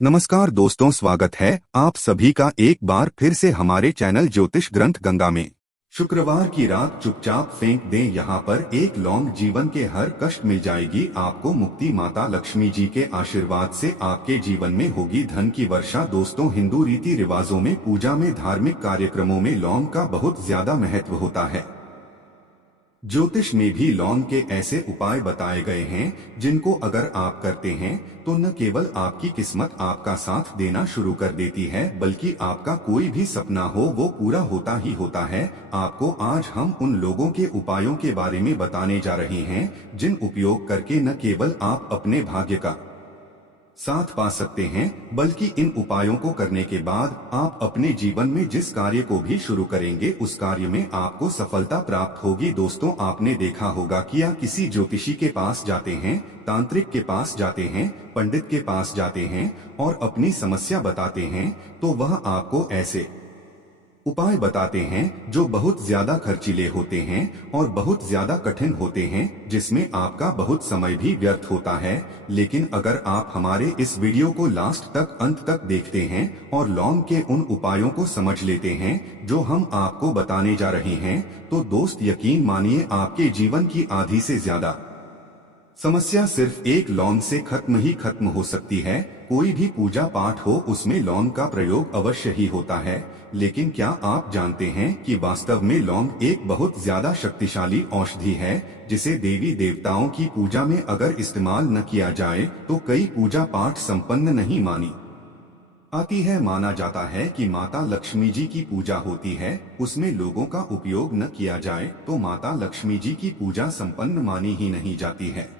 नमस्कार दोस्तों, स्वागत है आप सभी का एक बार फिर से हमारे चैनल ज्योतिष ग्रंथ गंगा में। शुक्रवार की रात चुपचाप फेंक दें, यहाँ पर एक लौंग जीवन के हर कष्ट मिल जाएगी आपको मुक्ति। माता लक्ष्मी जी के आशीर्वाद से आपके जीवन में होगी धन की वर्षा। दोस्तों, हिंदू रीति रिवाजों में पूजा में धार्मिक कार्यक्रमों में लौंग का बहुत ज्यादा महत्व होता है। ज्योतिष में भी लौंग के ऐसे उपाय बताए गए हैं जिनको अगर आप करते हैं तो न केवल आपकी किस्मत आपका साथ देना शुरू कर देती है, बल्कि आपका कोई भी सपना हो वो पूरा होता ही होता है। आपको आज हम उन लोगों के उपायों के बारे में बताने जा रहे हैं जिन उपयोग करके न केवल आप अपने भाग्य का साथ पा सकते हैं, बल्कि इन उपायों को करने के बाद आप अपने जीवन में जिस कार्य को भी शुरू करेंगे उस कार्य में आपको सफलता प्राप्त होगी। दोस्तों, आपने देखा होगा कि या किसी ज्योतिषी के पास जाते हैं, तांत्रिक के पास जाते हैं, पंडित के पास जाते हैं और अपनी समस्या बताते हैं तो वह आपको ऐसे उपाय बताते हैं जो बहुत ज्यादा खर्चीले होते हैं और बहुत ज्यादा कठिन होते हैं, जिसमें आपका बहुत समय भी व्यर्थ होता है। लेकिन अगर आप हमारे इस वीडियो को लास्ट तक अंत तक देखते हैं और लौंग के उन उपायों को समझ लेते हैं जो हम आपको बताने जा रहे हैं, तो दोस्त यकीन मानिए आपके जीवन की आधी से ज्यादा समस्या सिर्फ एक लौंग से खत्म हो सकती है। कोई भी पूजा पाठ हो उसमें लौंग का प्रयोग अवश्य ही होता है, लेकिन क्या आप जानते हैं कि वास्तव में लौंग एक बहुत ज्यादा शक्तिशाली औषधि है जिसे देवी देवताओं की पूजा में अगर इस्तेमाल न किया जाए तो कई पूजा पाठ संपन्न नहीं मानी आती है। माना जाता है कि माता लक्ष्मी जी की पूजा होती है, उसमें लोगों का उपयोग न किया जाए तो माता लक्ष्मी जी की पूजा संपन्न मानी ही नहीं जाती है।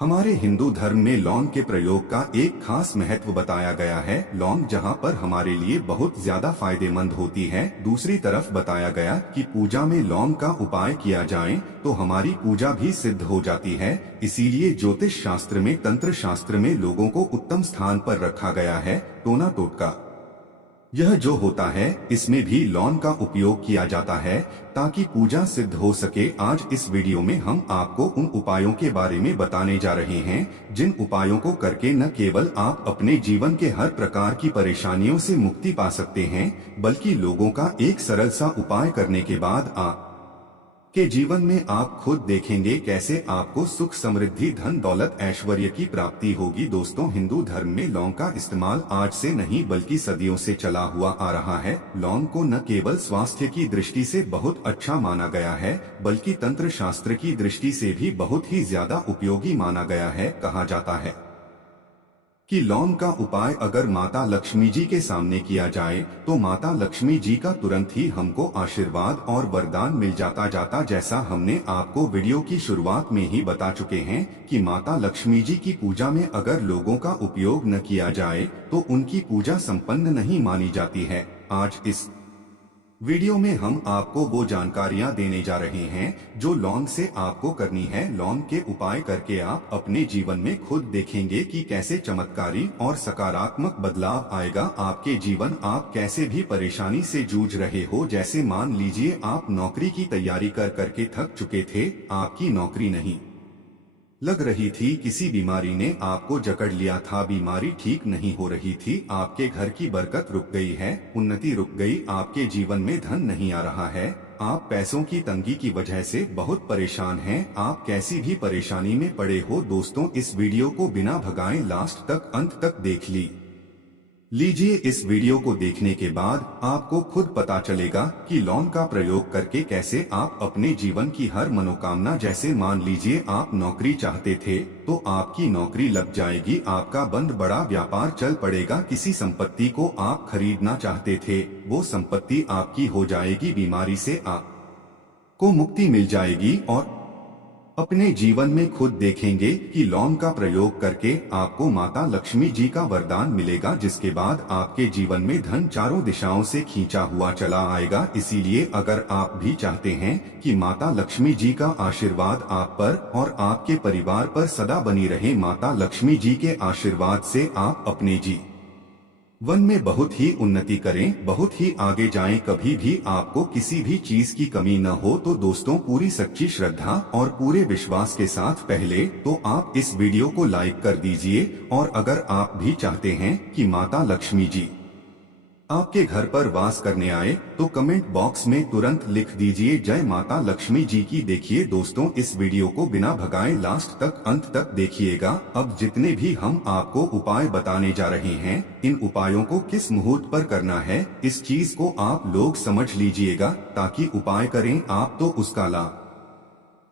हमारे हिंदू धर्म में लौंग के प्रयोग का एक खास महत्व बताया गया है। लौंग जहां पर हमारे लिए बहुत ज्यादा फायदेमंद होती है, दूसरी तरफ बताया गया कि पूजा में लौंग का उपाय किया जाए तो हमारी पूजा भी सिद्ध हो जाती है। इसीलिए ज्योतिष शास्त्र में, तंत्र शास्त्र में लोगों को उत्तम स्थान पर रखा गया है। टोना टोटका यह जो होता है इसमें भी लौंग का उपयोग किया जाता है ताकि पूजा सिद्ध हो सके। आज इस वीडियो में हम आपको उन उपायों के बारे में बताने जा रहे हैं जिन उपायों को करके न केवल आप अपने जीवन के हर प्रकार की परेशानियों से मुक्ति पा सकते हैं, बल्कि लोगों का एक सरल सा उपाय करने के बाद आप के जीवन में आप खुद देखेंगे कैसे आपको सुख, समृद्धि, धन दौलत, ऐश्वर्य की प्राप्ति होगी। दोस्तों, हिंदू धर्म में लौंग का इस्तेमाल आज से नहीं बल्कि सदियों से चला हुआ आ रहा है। लौंग को न केवल स्वास्थ्य की दृष्टि से बहुत अच्छा माना गया है, बल्कि तंत्र शास्त्र की दृष्टि से भी बहुत ही ज्यादा उपयोगी माना गया है। कहा जाता है कि लौंग का उपाय अगर माता लक्ष्मी जी के सामने किया जाए तो माता लक्ष्मी जी का तुरंत ही हमको आशीर्वाद और वरदान मिल जाता। जैसा हमने आपको वीडियो की शुरुआत में ही बता चुके हैं कि माता लक्ष्मी जी की पूजा में अगर लोगों का उपयोग न किया जाए तो उनकी पूजा संपन्न नहीं मानी जाती है। आज इस वीडियो में हम आपको वो जानकारियां देने जा रहे हैं जो लौंग से आपको करनी है। लौंग के उपाय करके आप अपने जीवन में खुद देखेंगे कि कैसे चमत्कारी और सकारात्मक बदलाव आएगा आपके जीवन। आप कैसे भी परेशानी से जूझ रहे हो, जैसे मान लीजिए आप नौकरी की तैयारी करके थक चुके थे, आपकी नौकरी नहीं लग रही थी, किसी बीमारी ने आपको जकड़ लिया था, बीमारी ठीक नहीं हो रही थी, आपके घर की बरकत रुक गई है, उन्नति रुक गई, आपके जीवन में धन नहीं आ रहा है, आप पैसों की तंगी की वजह से बहुत परेशान हैं, आप कैसी भी परेशानी में पड़े हो। दोस्तों, इस वीडियो को बिना भगाए लास्ट तक, अंत तक देख लीजिए। इस वीडियो को देखने के बाद आपको खुद पता चलेगा कि लौंग का प्रयोग करके कैसे आप अपने जीवन की हर मनोकामना, जैसे मान लीजिए आप नौकरी चाहते थे तो आपकी नौकरी लग जाएगी, आपका बंद बड़ा व्यापार चल पड़ेगा, किसी संपत्ति को आप खरीदना चाहते थे वो संपत्ति आपकी हो जाएगी, बीमारी से आपको मुक्ति मिल जाएगी और अपने जीवन में खुद देखेंगे कि लौंग का प्रयोग करके आपको माता लक्ष्मी जी का वरदान मिलेगा, जिसके बाद आपके जीवन में धन चारों दिशाओं से खींचा हुआ चला आएगा। इसीलिए अगर आप भी चाहते हैं कि माता लक्ष्मी जी का आशीर्वाद आप पर और आपके परिवार पर सदा बनी रहे, माता लक्ष्मी जी के आशीर्वाद से आप अपने वन में बहुत ही उन्नति करें, बहुत ही आगे जाएं, कभी भी आपको किसी भी चीज की कमी न हो। तो दोस्तों, पूरी सच्ची श्रद्धा और पूरे विश्वास के साथ पहले तो आप इस वीडियो को लाइक कर दीजिए, और अगर आप भी चाहते हैं कि माता लक्ष्मी जी आपके घर पर वास करने आए तो कमेंट बॉक्स में तुरंत लिख दीजिए जय माता लक्ष्मी जी की। देखिए दोस्तों, इस वीडियो को बिना भगाए लास्ट तक अंत तक देखिएगा। अब जितने भी हम आपको उपाय बताने जा रहे हैं, इन उपायों को किस मुहूर्त पर करना है, इस चीज को आप लोग समझ लीजिएगा, ताकि उपाय करें आप तो उसका लाभ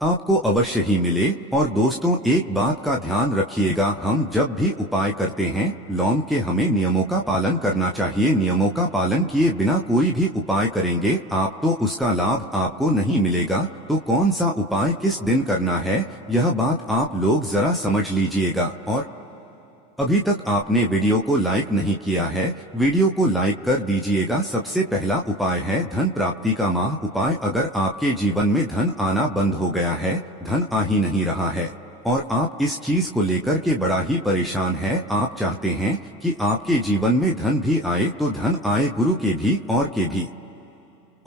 आपको अवश्य ही मिले। और दोस्तों, एक बात का ध्यान रखिएगा, हम जब भी उपाय करते हैं लौंग के, हमें नियमों का पालन करना चाहिए। नियमों का पालन किए बिना कोई भी उपाय करेंगे आप तो उसका लाभ आपको नहीं मिलेगा। तो कौन सा उपाय किस दिन करना है, यह बात आप लोग जरा समझ लीजिएगा। और अभी तक आपने वीडियो को लाइक नहीं किया है, वीडियो को लाइक कर दीजिएगा। सबसे पहला उपाय है धन प्राप्ति का माह उपाय। अगर आपके जीवन में धन आना बंद हो गया है, धन आ ही नहीं रहा है और आप इस चीज को लेकर के बड़ा ही परेशान है, आप चाहते हैं कि आपके जीवन में धन भी आए, तो धन आए गुरु के भी और के भी,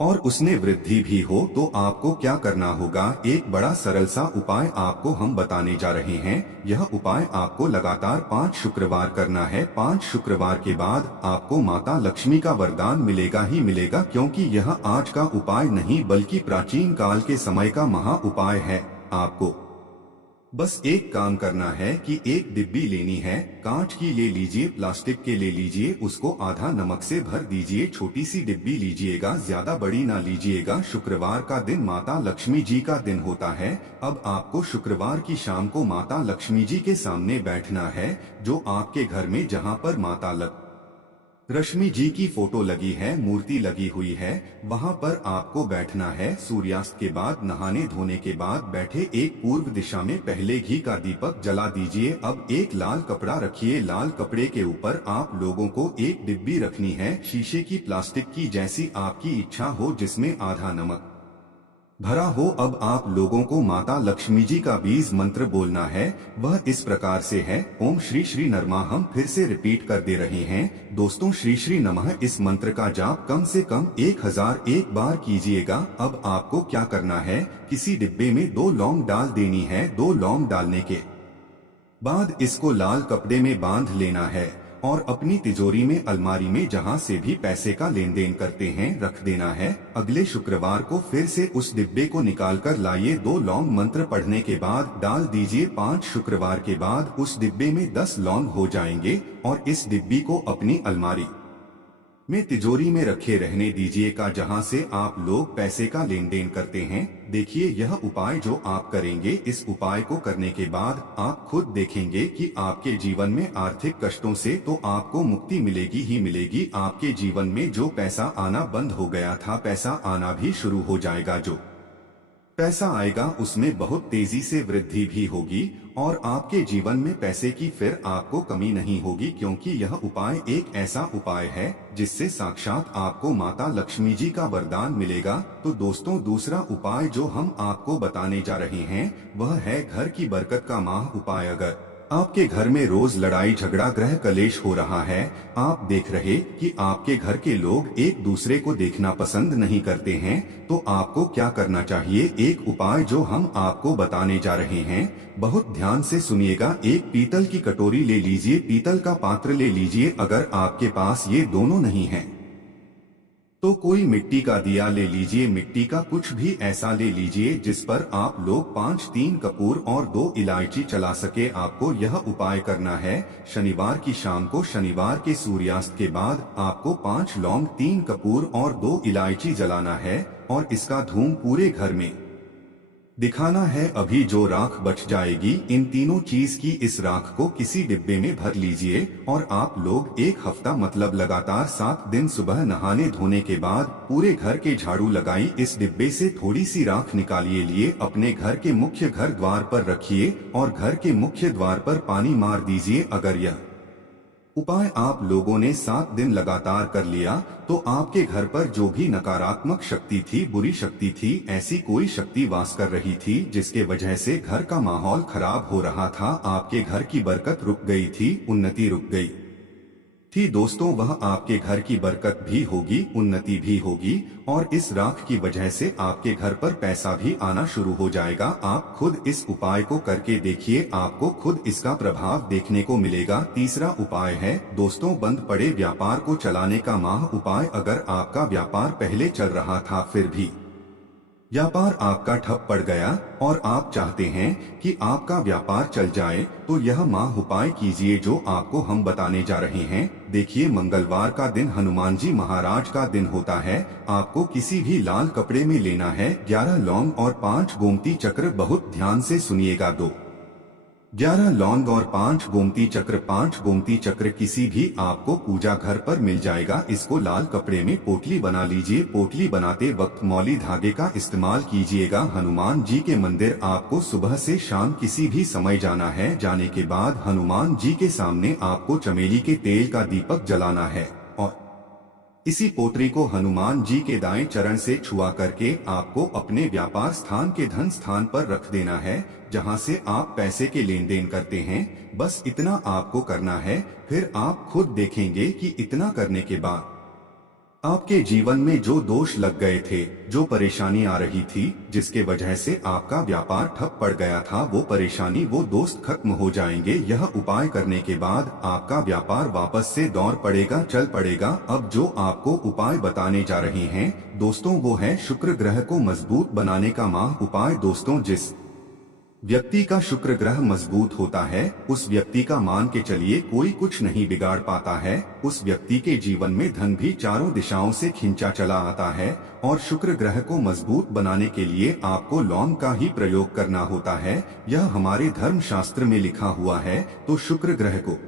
और उसने वृद्धि भी हो, तो आपको क्या करना होगा, एक बड़ा सरल सा उपाय आपको हम बताने जा रहे हैं। यह उपाय आपको लगातार 5 शुक्रवार करना है। 5 शुक्रवार के बाद आपको माता लक्ष्मी का वरदान मिलेगा ही मिलेगा, क्योंकि यह आज का उपाय नहीं बल्कि प्राचीन काल के समय का महा उपाय है। आपको बस एक काम करना है कि एक डिब्बी लेनी है, कांच की ले लीजिए, प्लास्टिक के ले लीजिए, उसको आधा नमक से भर दीजिए। छोटी सी डिब्बी लीजिएगा, ज्यादा बड़ी ना लीजिएगा। शुक्रवार का दिन माता लक्ष्मी जी का दिन होता है। अब आपको शुक्रवार की शाम को माता लक्ष्मी जी के सामने बैठना है, जो आपके घर में जहाँ पर माता लक्ष्मी जी की फोटो लगी है, मूर्ति लगी हुई है, वहाँ पर आपको बैठना है। सूर्यास्त के बाद, नहाने धोने के बाद बैठे एक पूर्व दिशा में पहले घी का दीपक जला दीजिए। अब एक लाल कपड़ा रखिए, लाल कपड़े के ऊपर आप लोगों को एक डिब्बी रखनी है, शीशे की, प्लास्टिक की, जैसी आपकी इच्छा हो, जिसमें आधा नमक भरा हो। अब आप लोगों को माता लक्ष्मी जी का बीज मंत्र बोलना है। वह इस प्रकार से है, ओम श्री श्री नमः। हम फिर से रिपीट कर दे रहे हैं दोस्तों, श्री श्री नमः। इस मंत्र का जाप कम से कम 1001 बार कीजिएगा। अब आपको क्या करना है, किसी डिब्बे में 2 लौंग डाल देनी है। 2 लौंग डालने के बाद इसको लाल कपड़े में बांध लेना है और अपनी तिजोरी में, अलमारी में, जहां से भी पैसे का लेन देन करते हैं, रख देना है। अगले शुक्रवार को फिर से उस डिब्बे को निकाल कर लाइए। 2 लौंग मंत्र पढ़ने के बाद डाल दीजिए। 5 शुक्रवार के बाद उस डिब्बे में 10 लौंग हो जाएंगे और इस डिब्बी को अपनी अलमारी में, तिजोरी में रखे रहने दीजिए का, जहां से आप लोग पैसे का लेन देन करते हैं। देखिए, यह उपाय जो आप करेंगे, इस उपाय को करने के बाद आप खुद देखेंगे कि आपके जीवन में आर्थिक कष्टों से तो आपको मुक्ति मिलेगी ही मिलेगी। आपके जीवन में जो पैसा आना बंद हो गया था, पैसा आना भी शुरू हो जाएगा। जो पैसा आएगा उसमें बहुत तेजी से वृद्धि भी होगी और आपके जीवन में पैसे की फिर आपको कमी नहीं होगी, क्योंकि यह उपाय एक ऐसा उपाय है जिससे साक्षात आपको माता लक्ष्मी जी का वरदान मिलेगा। तो दोस्तों, दूसरा उपाय जो हम आपको बताने जा रहे हैं वह है घर की बरकत का माह उपाय। अगर आपके घर में रोज लड़ाई झगड़ा, ग्रह कलेश हो रहा है, आप देख रहे कि आपके घर के लोग एक दूसरे को देखना पसंद नहीं करते हैं, तो आपको क्या करना चाहिए, एक उपाय जो हम आपको बताने जा रहे हैं, बहुत ध्यान से सुनिएगा। एक पीतल की कटोरी ले लीजिए, पीतल का पात्र ले लीजिए। अगर आपके पास ये दोनों नहीं है तो कोई मिट्टी का दिया ले लीजिए, मिट्टी का कुछ भी ऐसा ले लीजिए जिस पर आप लोग 3 कपूर और 2 इलायची चला सके। आपको यह उपाय करना है शनिवार की शाम को, शनिवार के सूर्यास्त के बाद आपको 5 लौंग, 3 कपूर और 2 इलायची जलाना है और इसका धूम पूरे घर में दिखाना है। अभी जो राख बच जाएगी, इन तीनों चीज की, इस राख को किसी डिब्बे में भर लीजिए और आप लोग 1 हफ्ता, मतलब लगातार 7 दिन, सुबह नहाने धोने के बाद पूरे घर के झाड़ू लगाई, इस डिब्बे से थोड़ी सी राख निकालिए, लिए अपने घर के मुख्य घर द्वार पर रखिए और घर के मुख्य द्वार पर पानी मार दीजिए। अगर यह उपाय आप लोगों ने 7 दिन लगातार कर लिया तो आपके घर पर जो भी नकारात्मक शक्ति थी, बुरी शक्ति थी, ऐसी कोई शक्ति वास कर रही थी जिसके वजह से घर का माहौल खराब हो रहा था, आपके घर की बरकत रुक गई थी, उन्नति रुक गई थी दोस्तों, वह आपके घर की बरकत भी होगी, उन्नति भी होगी और इस राख की वजह से आपके घर पर पैसा भी आना शुरू हो जाएगा। आप खुद इस उपाय को करके देखिए, आपको खुद इसका प्रभाव देखने को मिलेगा। तीसरा उपाय है दोस्तों, बंद पड़े व्यापार को चलाने का माह उपाय। अगर आपका व्यापार पहले चल रहा था फिर भी व्यापार आपका ठप पड़ गया और आप चाहते हैं कि आपका व्यापार चल जाए, तो यह माह उपाय कीजिए जो आपको हम बताने जा रहे हैं। देखिए, मंगलवार का दिन हनुमान जी महाराज का दिन होता है। आपको किसी भी लाल कपड़े में लेना है 11 लौंग और 5 गोमती चक्र। बहुत ध्यान से सुनिएगा। 11 लौंग और 5 गोमती चक्र। 5 गोमती चक्र किसी भी आपको पूजा घर पर मिल जाएगा। इसको लाल कपड़े में पोटली बना लीजिए। पोटली बनाते वक्त मौली धागे का इस्तेमाल कीजिएगा। हनुमान जी के मंदिर आपको सुबह से शाम किसी भी समय जाना है। जाने के बाद हनुमान जी के सामने आपको चमेली के तेल का दीपक जलाना है और इसी पोटली को हनुमान जी के दाएं चरण से छुआ करके आपको अपने व्यापार स्थान के धन स्थान पर रख देना है, जहां से आप पैसे के लेन देन करते हैं। बस इतना आपको करना है। फिर आप खुद देखेंगे कि इतना करने के बाद आपके जीवन में जो दोष लग गए थे, जो परेशानी आ रही थी, जिसके वजह से आपका व्यापार ठप पड़ गया था, वो परेशानी, वो दोस्त खत्म हो जाएंगे। यह उपाय करने के बाद आपका व्यापार वापस से दौड़ पड़ेगा, चल पड़ेगा। अब जो आपको उपाय बताने जा रहे हैं दोस्तों, वो है शुक्र ग्रह को मजबूत बनाने का माह उपाय। दोस्तों, जिस व्यक्ति का शुक्र ग्रह मजबूत होता है, उस व्यक्ति का मान के चलिए कोई कुछ नहीं बिगाड़ पाता है। उस व्यक्ति के जीवन में धन भी चारों दिशाओं से खिंचा चला आता है। और शुक्र ग्रह को मजबूत बनाने के लिए आपको लौंग का ही प्रयोग करना होता है। यह हमारे धर्म शास्त्र में लिखा हुआ है। तो शुक्र ग्रह को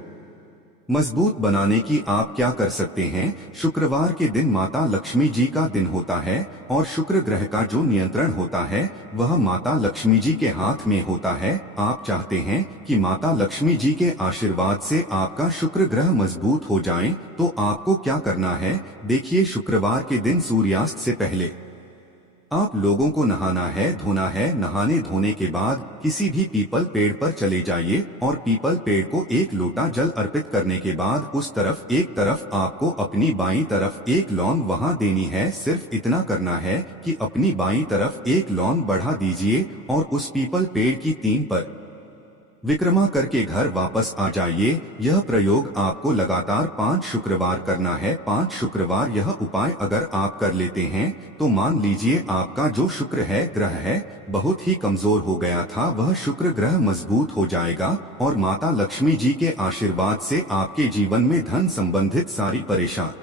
मजबूत बनाने की आप क्या कर सकते हैं? शुक्रवार के दिन माता लक्ष्मी जी का दिन होता है और शुक्र ग्रह का जो नियंत्रण होता है वह माता लक्ष्मी जी के हाथ में होता है। आप चाहते हैं कि माता लक्ष्मी जी के आशीर्वाद से आपका शुक्र ग्रह मजबूत हो जाए, तो आपको क्या करना है? देखिए, शुक्रवार के दिन सूर्यास्त से पहले आप लोगों को नहाना है, धोना है। नहाने धोने के बाद किसी भी पीपल पेड़ पर चले जाइए और पीपल पेड़ को 1 लोटा जल अर्पित करने के बाद उस तरफ एक तरफ आपको अपनी बाईं तरफ 1 लौंग वहां देनी है। सिर्फ इतना करना है कि अपनी बाईं तरफ 1 लौंग बढ़ा दीजिए और उस पीपल पेड़ की 3 पर विक्रमा करके घर वापस आ जाइए। यह प्रयोग आपको लगातार 5 शुक्रवार करना है। 5 शुक्रवार यह उपाय अगर आप कर लेते हैं तो मान लीजिए आपका जो शुक्र है, ग्रह है, बहुत ही कमजोर हो गया था, वह शुक्र ग्रह मजबूत हो जाएगा और माता लक्ष्मी जी के आशीर्वाद से आपके जीवन में धन संबंधित सारी परेशानी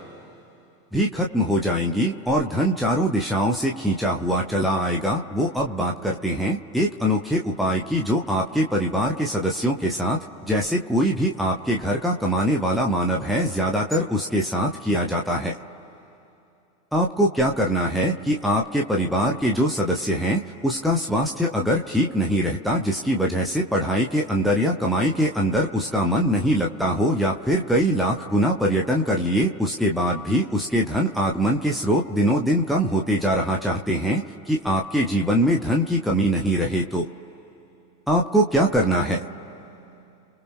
भी खत्म हो जाएंगी और धन चारों दिशाओं से खींचा हुआ चला आएगा। वो अब बात करते हैं एक अनोखे उपाय की, जो आपके परिवार के सदस्यों के साथ, जैसे कोई भी आपके घर का कमाने वाला मानव है, ज्यादातर उसके साथ किया जाता है। आपको क्या करना है कि आपके परिवार के जो सदस्य हैं उसका स्वास्थ्य अगर ठीक नहीं रहता, जिसकी वजह से पढ़ाई के अंदर या कमाई के अंदर उसका मन नहीं लगता हो, या फिर कई लाख गुना पर्यटन कर लिए उसके बाद भी उसके धन आगमन के स्रोत दिनों दिन कम होते जा रहा, चाहते हैं कि आपके जीवन में धन की कमी नहीं रहे, तो आपको क्या करना है?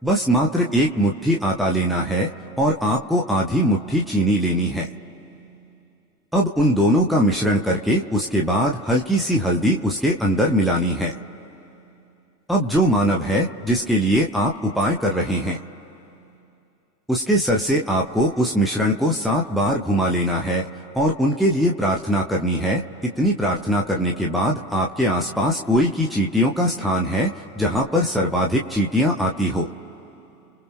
बस मात्र 1 मुट्ठी आटा लेना है और आपको आधी मुट्ठी चीनी लेनी है। अब उन दोनों का मिश्रण करके उसके बाद हल्की सी हल्दी उसके अंदर मिलानी है। अब जो मानव है जिसके लिए आप उपाय कर रहे हैं, उसके सर से आपको उस मिश्रण को 7 बार घुमा लेना है और उनके लिए प्रार्थना करनी है। इतनी प्रार्थना करने के बाद आपके आसपास कोई की चींटियों का स्थान है जहां पर सर्वाधिक चींटियां आती हो,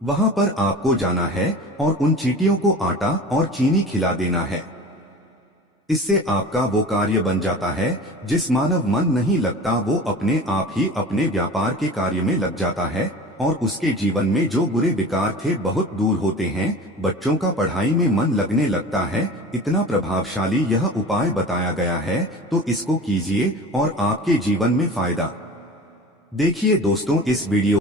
वहां पर आपको जाना है और उन चींटियों को आटा और चीनी खिला देना है। इससे आपका वो कार्य बन जाता है जिस मानव मन नहीं लगता, वो अपने आप ही अपने व्यापार के कार्य में लग जाता है और उसके जीवन में जो बुरे विकार थे बहुत दूर होते हैं। बच्चों का पढ़ाई में मन लगने लगता है। इतना प्रभावशाली यह उपाय बताया गया है, तो इसको कीजिए और आपके जीवन में फायदा देखिए। दोस्तों, इस वीडियो